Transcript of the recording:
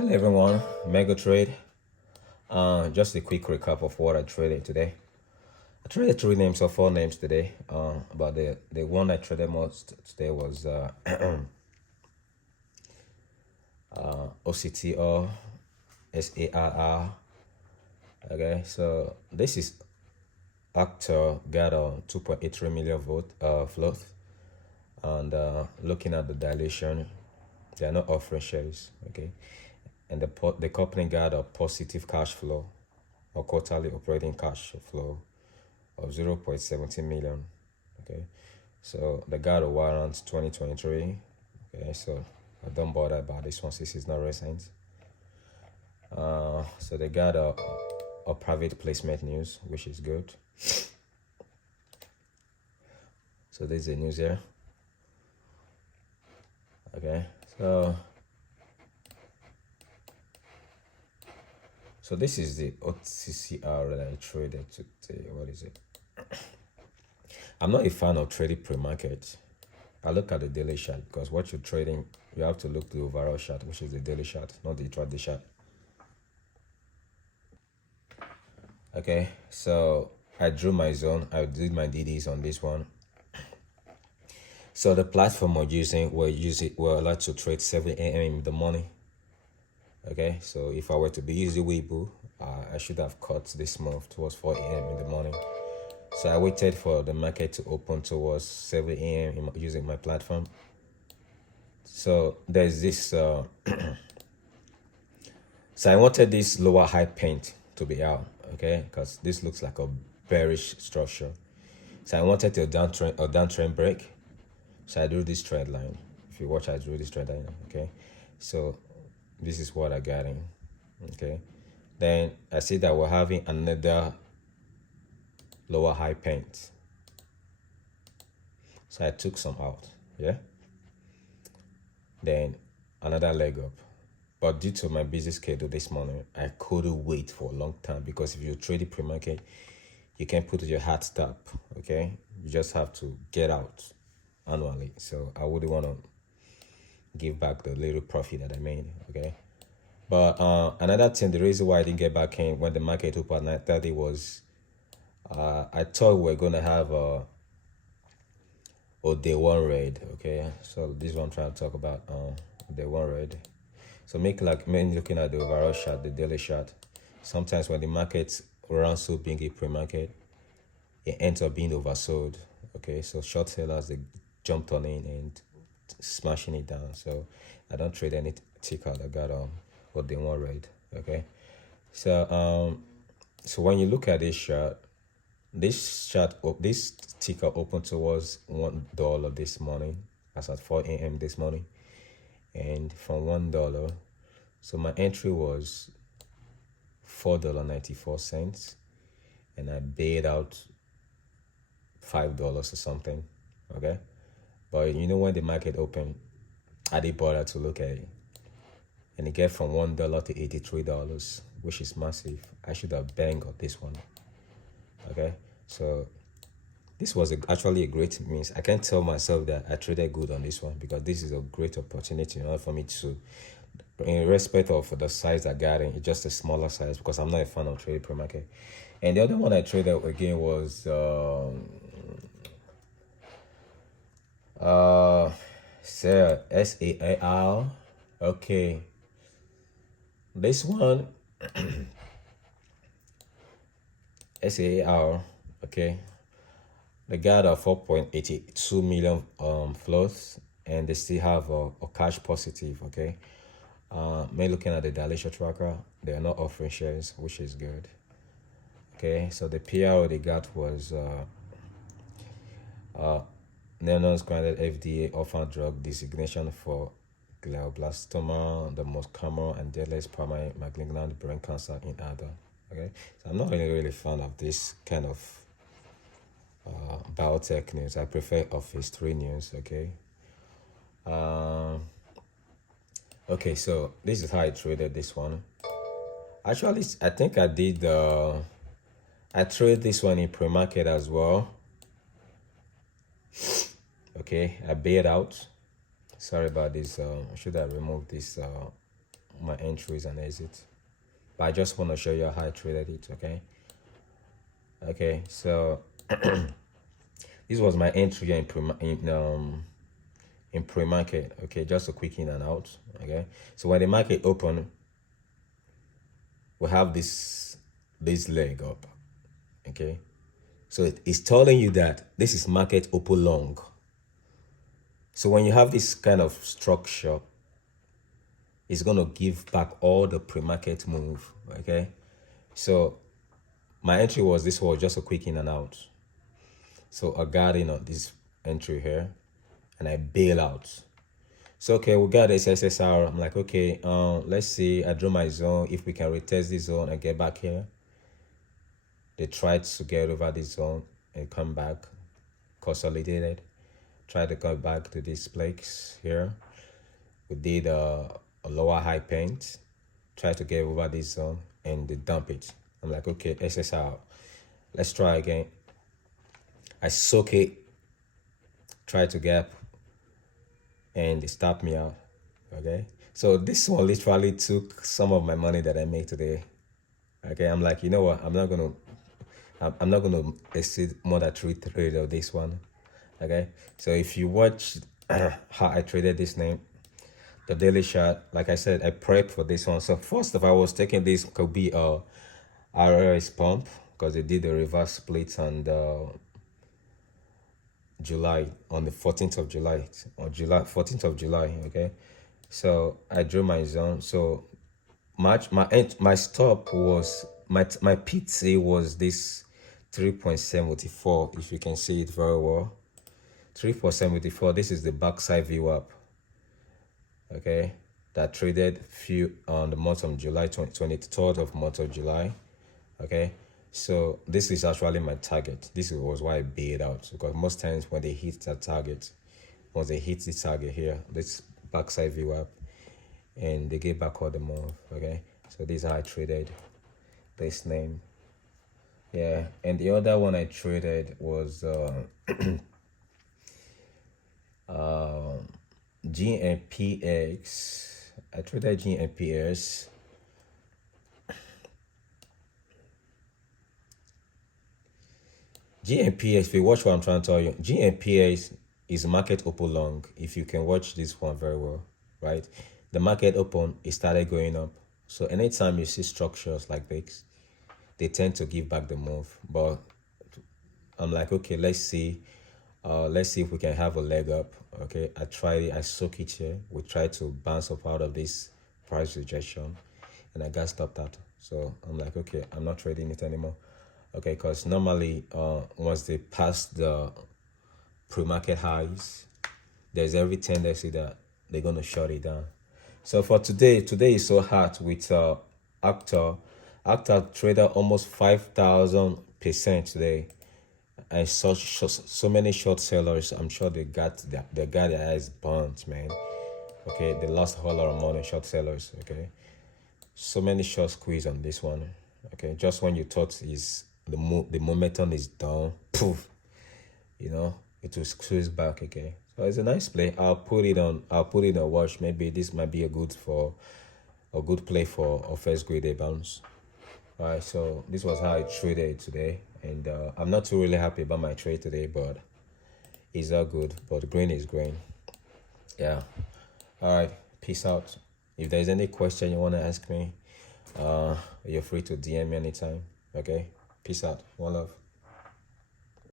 Hello everyone, Mega Trade. Just a quick recap of what I traded today. I traded three names or four names today. But the one I traded most today was OCTO, XAIR. Okay, so this is actor got a 2.83 million vote float, and looking at the dilution, they are not offering shares. Okay, and the company got a positive cash flow or quarterly operating cash flow of 0.17 million. Okay, so they got a warrant 2023. Okay, so I don't bother about this one since it's not recent. So they got a private placement news, which is good. So there's the news here. Okay, so this is the OCTR that I traded today. What is it? I'm not a fan of trading pre-market. I look at the daily chart because what you're trading, you have to look at the overall chart, which is the daily chart, not the intraday chart. Okay, so I drew my zone. I did my DDs on this one. So the platform we're allowed to trade 7 a.m. in the morning. Okay, so if I were to be using Weibo, I should have cut this move towards 4 a.m. in the morning. So I waited for the market to open towards 7 a.m. using my platform. So there's this, so I wanted this lower high paint to be out, okay, because this looks like a bearish structure. So I wanted a downtrend break. So I drew this trend line. If you watch, I drew this trend line, okay. So this is what I got in, okay. Then I see that we're having another lower high paint. So I took some out, yeah. Then another leg up. But due to my busy schedule this morning, I couldn't wait for a long time because if you trade it pre-market, you can put your hard stop, okay? You just have to get out annually. So I wouldn't want to give back the little profit that I made, okay? But another thing, the reason why I didn't get back in when the market opened at 9:30 was I thought we were going to have a day one red, okay? So this is what I'm trying to talk about, day one red. So make like men looking at the overall chart, the daily chart. Sometimes when the market runs so big a pre-market, it ends up being oversold. Okay, so short sellers they jumped on in and smashing it down. So I don't trade any ticker that got what they want red. Okay, so so when you look at this chart, this ticker opened towards $1 this morning, as at 4 a.m. this morning, and from $1. So my entry was $4.94, and I paid out $5 or something. Okay, but you know when the market opened, I didn't bother to look at it, and it get from $1 to $83, which is massive. I should have banged on this one. Okay, so this was actually a great means. I can't tell myself that I traded good on this one because this is a great opportunity in order for me to, in respect of the size I got in, it's just a smaller size because I'm not a fan of trading pre-market. And the other one I traded again was XAIR. Okay, this one XAIR. Okay, they got a 4.82 million floats, and they still have a cash positive. Okay, me looking at the dilution tracker, they are not offering shares, which is good. Okay, so the PR they got was Neonon's granted FDA orphan drug designation for glioblastoma, the most common and deadliest primary malignant brain cancer in adults. Okay, so I'm not really a fan of this kind of biotech news. I prefer office 3 news. Okay. Okay, so this is how I traded this one. Actually, I think I did. I traded this one in pre-market as well. Okay, I bailed out. Sorry about this. Should I remove this my entries and exit, but I just want to show you how I traded it. Okay, so this was my entry in pre-market. Okay, just a quick in and out. Okay, so when the market open, we have this leg up. Okay, so it's telling you that this is market open long. So when you have this kind of structure, it's gonna give back all the pre-market move. Okay, so my entry was, this was just a quick in and out. So I got in on this entry here and I bail out. So okay, we got this SSR. I'm like, okay, let's see. I drew my zone. If we can retest this zone and get back here. They tried to get over this zone and come back, consolidated. Tried to go back to this place here. We did a lower high paint. Tried to get over this zone and they dump it. I'm like, okay, SSR. Let's try again. I soak it. Try to gap. And they stopped me out. Okay, so this one literally took some of my money that I made today. Okay, I'm like, you know what, I'm not gonna exceed more than 3 trades of this one. Okay, so if you watch how I traded this name, the daily chart, like I said, I prepped for this one. So first of all, I was taking this could be a RRS pump because they did the reverse split on the July, on the 14th of July, or July 14th of July. Okay, so I drew my zone. So my stop was my PT was this 3.74. If you can see it very well, 3.74. This is the backside VWAP. Okay, that traded few on the month of July, 23rd of month of July. Okay, so this is actually my target. This was why I bailed out, because most times when they hit that target, once they hit the target here, this backside VWAP, and they get back all the move. Okay, so this is how I traded this name. Yeah, and the other one I traded was GNPX. I traded GNPX. GNPX, if you watch what I'm trying to tell you, GNPX is market open long. If you can watch this one very well, right? The market open, it started going up. So anytime you see structures like this, they tend to give back the move. But I'm like, okay, let's see if we can have a leg up. Okay, I tried it, I soak it here. We tried to bounce up out of this price rejection and I got stopped out. So I'm like, okay, I'm not trading it anymore. Okay, because normally once they pass the pre-market highs, there's every tendency that they're gonna shut it down. So for today is so hot with OCTO. OCTO traded almost 5,000% today. And so many short sellers, I'm sure they got their eyes burnt, man. Okay, they lost a whole lot of money, short sellers. Okay, so many short squeeze on this one. Okay, just when you thought is the momentum is down, poof, you know, it will squeeze back again. So it's a nice play. I'll put it on watch. Maybe this might be a good play for a first grade day bounce. All right, so this was how I traded today, and I'm not too really happy about my trade today, but it's all good. But green is green. Yeah. All right, peace out. If there's any question you want to ask me, you're free to DM me anytime. Okay, peace out. One love.